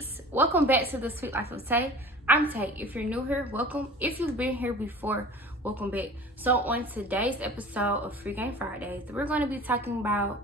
Sweets. Welcome back to the Sweet Life of Tay. I'm Tay. If you're new here, welcome. If you've been here before, welcome back. So on today's episode of Free Game Fridays, we're going to be talking about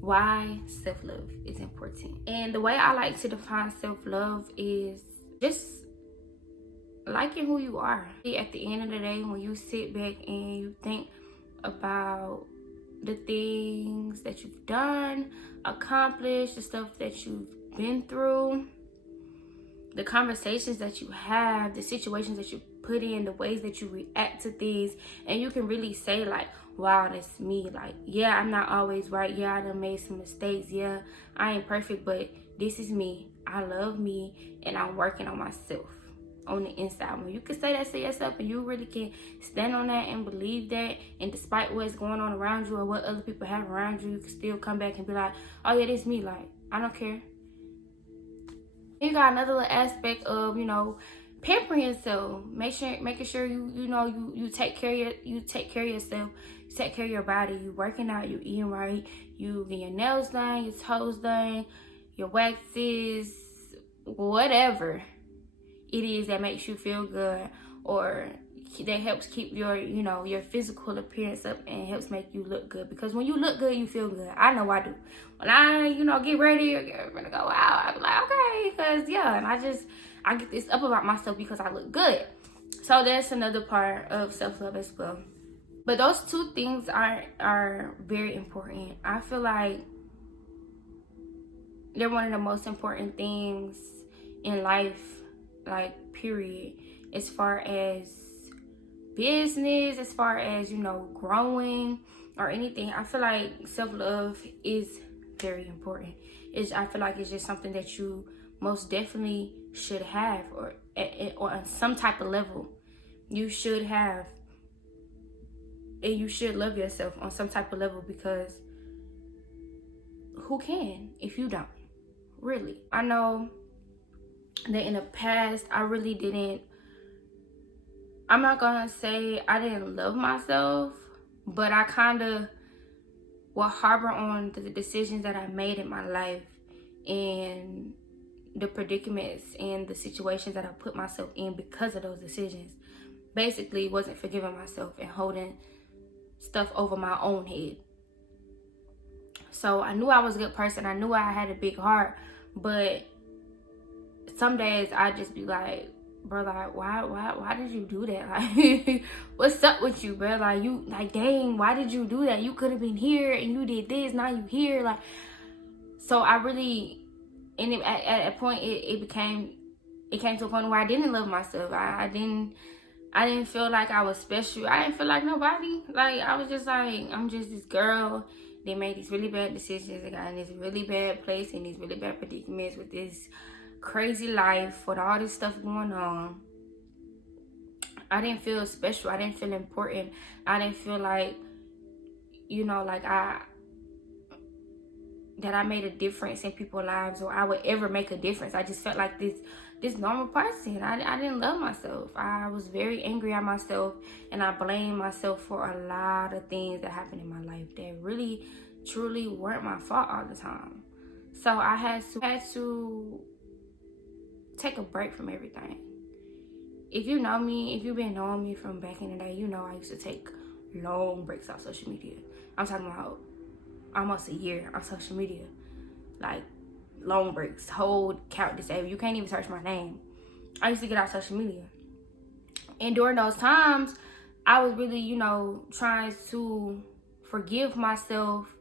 why self-love is important. And the way I like to define self-love is just liking who you are. At the end of the day, when you sit back and you think about the things that you've done, accomplished, the stuff that you've been through, the conversations that you have, the situations that you put in, the ways that you react to things, and you can really say like, wow, that's me. Like, yeah, I'm not always right. Yeah, I done made some mistakes. Yeah, I ain't perfect, but this is me. I love me, and I'm working on myself on the inside. When you can say that to yourself and you really can stand on that and believe that, and despite what's going on around you or what other people have around you, you can still come back and be like, oh yeah, this me. Like, I don't care. You got another little aspect of, pampering yourself, making sure you take care of yourself, you take care of your body, you working out, you eating right, you get your nails done, your toes done, your waxes, whatever it is that makes you feel good or that helps keep your your physical appearance up and helps make you look good. Because when you look good, you feel good. I know I do. When I get ready or get ready to go out, I be like, okay, because and I get this up about myself because I look good. So that's another part of self-love as well. But those two things are very important. I feel like they're one of the most important things in life, like, period, as far as business, as far as growing or anything. I feel like self-love is very important. I feel like it's just something that you most definitely should have, or on some type of level you should have, and you should love yourself on some type of level, because who can if you don't? Really, I know that in the past I'm not gonna say I didn't love myself, but I kind of will harbor on the decisions that I made in my life and the predicaments and the situations that I put myself in because of those decisions. Basically, wasn't forgiving myself and holding stuff over my own head. So I knew I was a good person. I knew I had a big heart, but some days I just be like, bro, like, why did you do that? Like, what's up with you, bro? Like, dang, why did you do that? You could have been here and you did this, now you here. Like, so I really, and at a point it came to a point where I didn't love myself. I didn't feel like I was special. I didn't feel like nobody. Like, I was just like, I'm just this girl. They made these really bad decisions. They got in this really bad place, in these really bad predicaments with this crazy life, with all this stuff going on. I didn't feel special. I didn't feel important. I didn't feel like, that I made a difference in people's lives, or I would ever make a difference. I just felt like this normal person. I didn't love myself. I was very angry at myself, and I blamed myself for a lot of things that happened in my life that really, truly weren't my fault all the time. So I had to take a break from everything. If you know me, if you've been knowing me from back in the day, I used to take long breaks off social media. I'm talking about almost a year on social media. Like, long breaks, hold, count, disable. You can't even search my name. I used to get off social media. And during those times, I was really, trying to forgive myself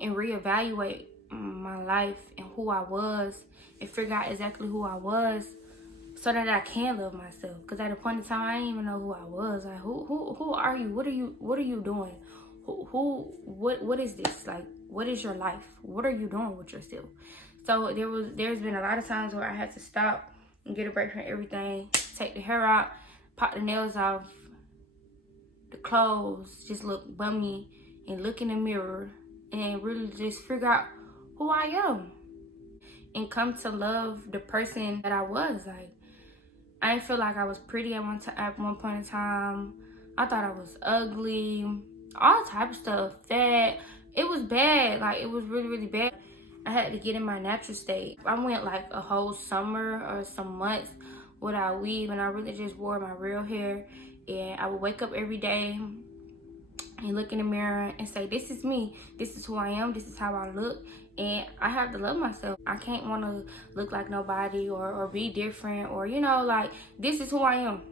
and reevaluate my life and who I was, and figure out exactly who I was, so that I can love myself. Because at a point in time, I didn't even know who I was. Like, who are you? What are you doing? What is this? Like, what is your life? What are you doing with yourself? So there's been a lot of times where I had to stop and get a break from everything, take the hair out, pop the nails off, the clothes, just look bummy, and look in the mirror and really just figure out who I am, and come to love the person that I was. Like, I didn't feel like I was pretty at one point in time. I thought I was ugly, all type of stuff. That it was bad. Like, it was really, really bad. I had to get in my natural state. I went like a whole summer or some months without weave, and I really just wore my real hair. And I would wake up every day and look in the mirror and say, this is me, this is who I am, this is how I look. And I have to love myself. I can't want to look like nobody or be different, or, you know, like, this is who I am.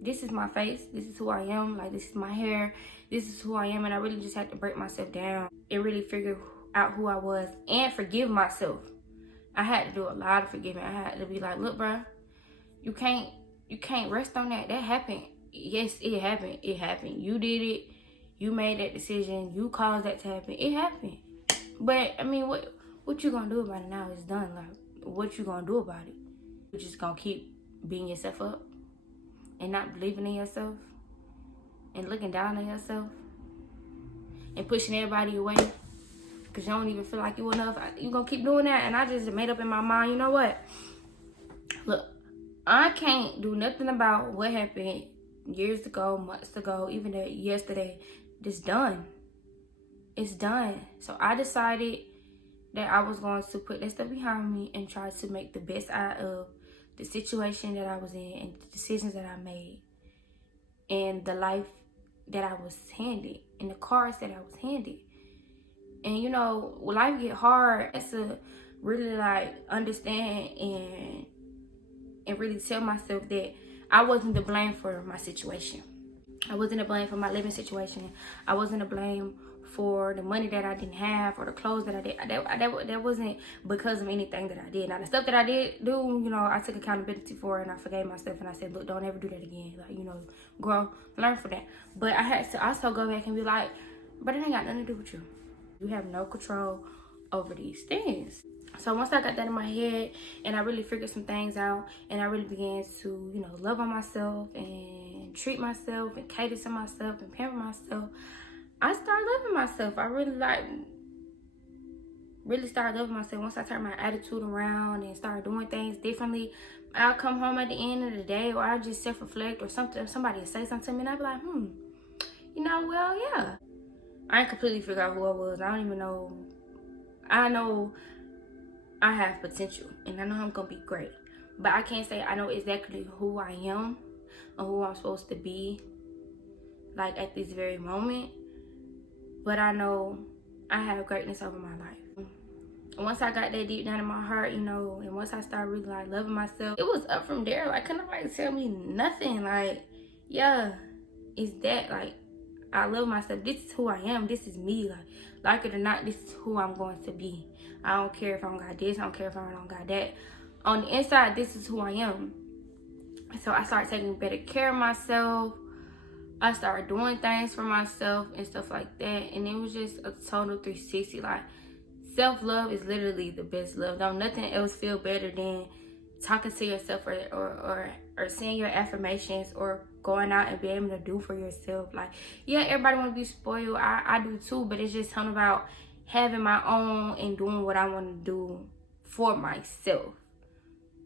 This is my face, this is who I am, like, this is my hair, this is who I am. And I really just had to break myself down and really figure out who I was and forgive myself. I had to do a lot of forgiving. I had to be like, look, bro, you can't rest on that. That happened. Yes, it happened. It happened. You did it. You made that decision. You caused that to happen. It happened. But I mean, what you gonna do about it now? It's done. Like, what you gonna do about it? You just gonna keep beating yourself up and not believing in yourself and looking down on yourself and pushing everybody away because you don't even feel like you enough. You gonna keep doing that? And I just made up in my mind, you know what? Look, I can't do nothing about what happened years ago, months ago, even yesterday. It's done. It's done. So I decided that I was going to put that stuff behind me and try to make the best out of the situation that I was in and the decisions that I made and the life that I was handed and the cards that I was handed. And, you know, when life get hard, it's to really, like, understand and really tell myself that I wasn't to blame for my situation. I wasn't to blame for my living situation. I wasn't to blame for the money that I didn't have or the clothes that I did. That wasn't because of anything that I did. Now, the stuff that I did do, you know, I took accountability for it and I forgave myself and I said, look, don't ever do that again. Like, you know, grow, learn from that. But I had to also go back and be like, but it ain't got nothing to do with you. You have no control over these things. So once I got that in my head and I really figured some things out and I really began to, you know, love on myself and treat myself and cater to myself and pamper myself, I started loving myself. I really started loving myself. Once I turned my attitude around and started doing things differently, I'll come home at the end of the day or I'll just self-reflect or something. Somebody will say something to me and I'll be like, you know, well, yeah. I ain't completely figured out who I was. I don't even know. I know I have potential and I know I'm gonna be great, but I can't say I know exactly who I am or who I'm supposed to be, like, at this very moment. But I know I have greatness over my life. And once I got that deep down in my heart, you know, and once I started really, like, loving myself, it was up from there. Like, couldn't nobody tell me nothing. Like, yeah, it's that. Like, I love myself. This is who I am. This is me. Like it or not, this is who I'm going to be. I don't care if I don't got this. I don't care if I don't got that. On the inside, this is who I am. So I started taking better care of myself. I started doing things for myself and stuff like that. And it was just a total 360. Like, self-love is literally the best love. Don't nothing else feel better than talking to yourself or saying your affirmations or going out and being able to do for yourself. Like, yeah, everybody want to be spoiled. I do too, but it's just something about having my own and doing what I want to do for myself.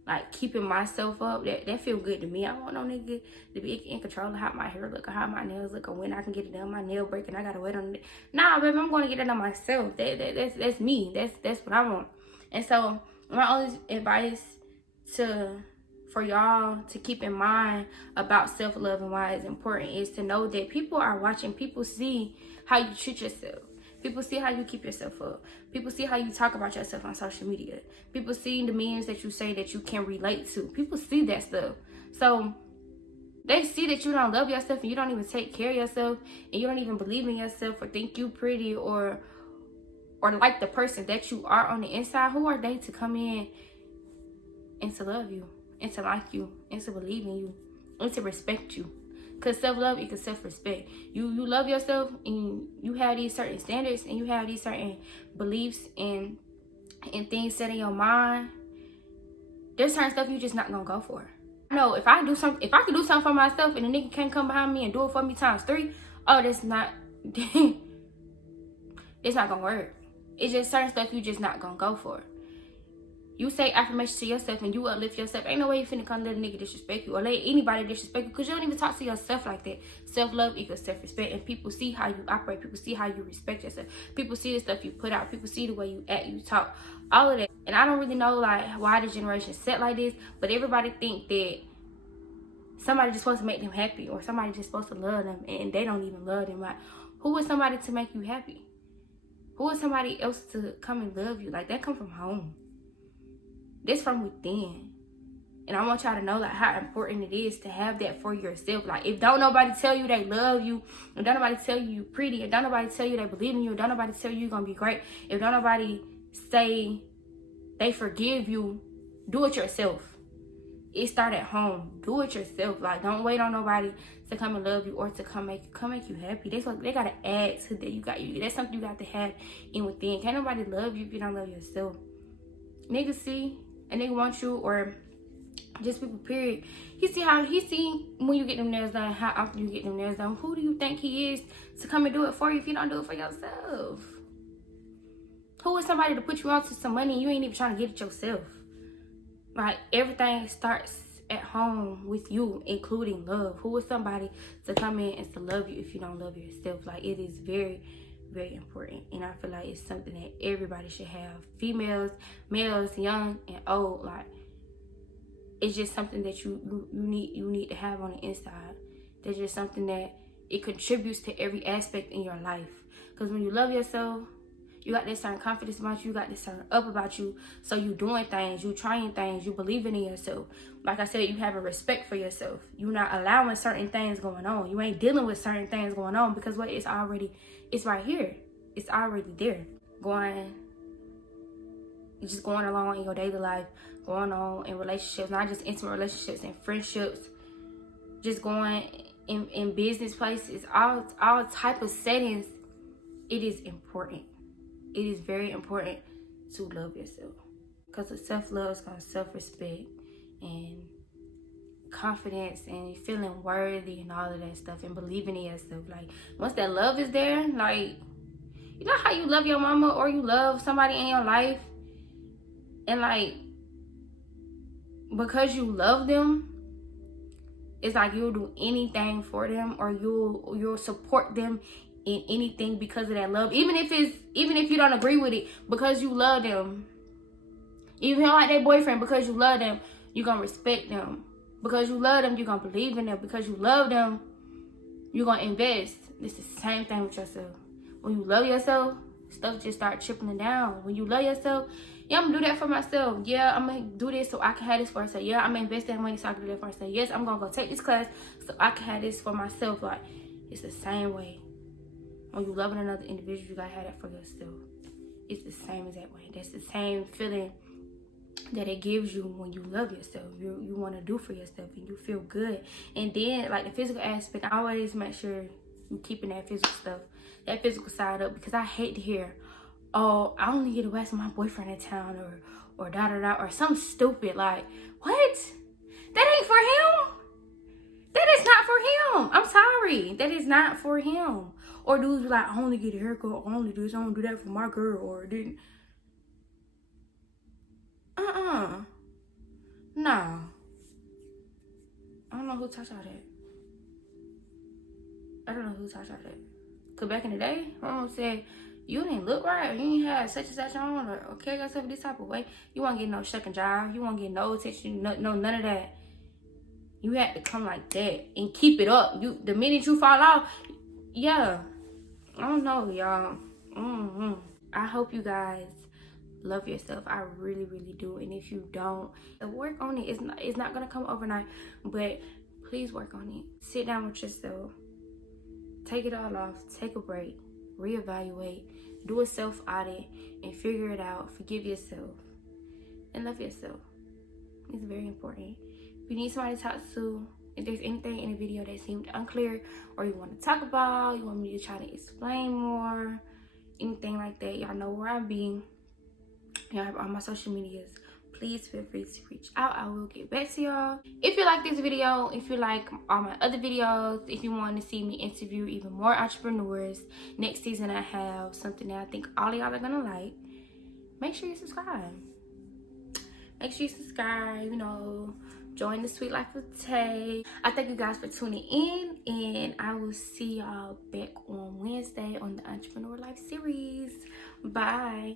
Like, keeping myself up, that feel good to me. I don't want no nigga to be in control of how my hair look or how my nails look or when I can get it done. My nail break and I gotta wait on it. Nah, baby, I'm going to get it done myself. That's me. That's what I want. And so my only advice for y'all to keep in mind about self-love and why it's important is to know that people are watching. People see how you treat yourself. People see how you keep yourself up. People see how you talk about yourself on social media. People see the memes that you say that you can relate to. People see that stuff. So they see that you don't love yourself and you don't even take care of yourself and you don't even believe in yourself or think you pretty or like the person that you are on the inside. Who are they to come in and to love you and to like you and to believe in you and to respect you? Because self-love equals self-respect. You love yourself and you have these certain standards and you have these certain beliefs and things set in your mind. There's certain stuff you just not gonna go for. No, if I could do something for myself and a nigga can't come behind me and do it for me times 3, oh, that's not it's not gonna work. It's just certain stuff you just not gonna go for. You say affirmations to yourself and you uplift yourself. Ain't no way you finna come let a nigga disrespect you or let anybody disrespect you, because you don't even talk to yourself like that. Self-love equals self-respect, and people see how you operate. People see how you respect yourself. People see the stuff you put out. People see the way you act, you talk, all of that. And I don't really know like why the generation set like this, but everybody think that somebody just supposed to make them happy or somebody just supposed to love them, and they don't even love them. Like, who is somebody to make you happy? Who is somebody else to come and love you? Like, that come from home. This from within. And I want y'all to know like how important it is to have that for yourself. Like, if don't nobody tell you they love you, if don't nobody tell you you're pretty, if don't nobody tell you they believe in you, if don't nobody tell you you're gonna be great, if don't nobody say they forgive you, do it yourself. It start at home. Do it yourself. Like, don't wait on nobody to come and love you or to come make you happy. That's what they gotta add to that. That's something you got to have in within. Can't nobody love you if you don't love yourself. Niggas see a nigga want you, or just people period. He see when you get them nails done, how often you get them nails done. Who do you think he is to come and do it for you if you don't do it for yourself? Who is somebody to put you onto some money you ain't even trying to get it yourself? Like, everything starts at home with you, including love. Who is somebody to come in and to love you if you don't love yourself? Like, it is very, very important, and I feel like it's something that everybody should have. Females, males, young and old. Like, it's just something that you need to have on the inside. That's just something that it contributes to every aspect in your life. Because when you love yourself, you got this certain confidence about you, got this certain up about you. So you doing things, you trying things, you believing in yourself. Like I said, you having respect for yourself. You not allowing certain things going on. You ain't dealing with certain things going on because what it's right here. It's already there. Just going along in your daily life, going on in relationships, not just intimate relationships and friendships, just going in business places, all type of settings. It is important. It is very important to love yourself, because the self-love is going to self-respect and confidence and feeling worthy and all of that stuff and believing in yourself. Like, once that love is there, like, you know how you love your mama or you love somebody in your life, and like, because you love them, it's like you'll do anything for them, or you'll support them in anything because of that love. Even if you don't agree with it, because you love them. Even if you don't like their boyfriend, because you love them, you're gonna respect them. Because you love them, you're gonna believe in them. Because you love them, you're gonna invest. It's the same thing with yourself. When you love yourself, stuff just start trickling down. When you love yourself, yeah, I'm gonna do that for myself. Yeah, I'm gonna do this so I can have this for myself. Yeah, I'm gonna invest that money so I can do that for myself. Yes, I'm gonna go take this class so I can have this for myself. Like, it's the same way. When you loving another individual, you gotta have that for yourself. It's the same as that way. That's the same feeling that it gives you when you love yourself. You want to do for yourself and you feel good. And then, like, the physical aspect, I always make sure you keeping that physical stuff, that physical side up, because I hate to hear, oh, I only get away from my boyfriend in town, or da da da, or something stupid. Like, what? That ain't for him. That is not for him. I'm sorry. That is not for him. Or dudes be like, I only get a haircut, I only do this, I don't do that for my girl, or didn't. No. I don't know who taught y'all that. I don't know who taught y'all that. Cause back in the day, mom said, you didn't look right, or you ain't had such and such on, or carry yourself this type of way. You won't get no shuck and jive. You won't get no attention, no none of that. You had to come like that and keep it up. The minute you fall off, yeah. I don't know, y'all. I hope you guys love yourself. I really, really do. And if you don't, work on it. It's not gonna come overnight, but please work on it. Sit down with yourself. Take it all off. Take a break. Reevaluate. Do a self-audit and figure it out. Forgive yourself and love yourself. It's very important. If you need somebody to talk to, if there's anything in the video that seemed unclear, or you want to talk about, you want me to try to explain more, anything like that, y'all know where I be. Y'all have all my social medias. Please feel free to reach out. I will get back to y'all. If you like this video, if you like all my other videos, if you want to see me interview even more entrepreneurs, next season I have something that I think all of y'all are gonna like, make sure you subscribe. Make sure you subscribe, you know, join the Sweet Life of Tay. I thank you guys for tuning in, and I will see y'all back on Wednesday on the Entrepreneur Life series. Bye.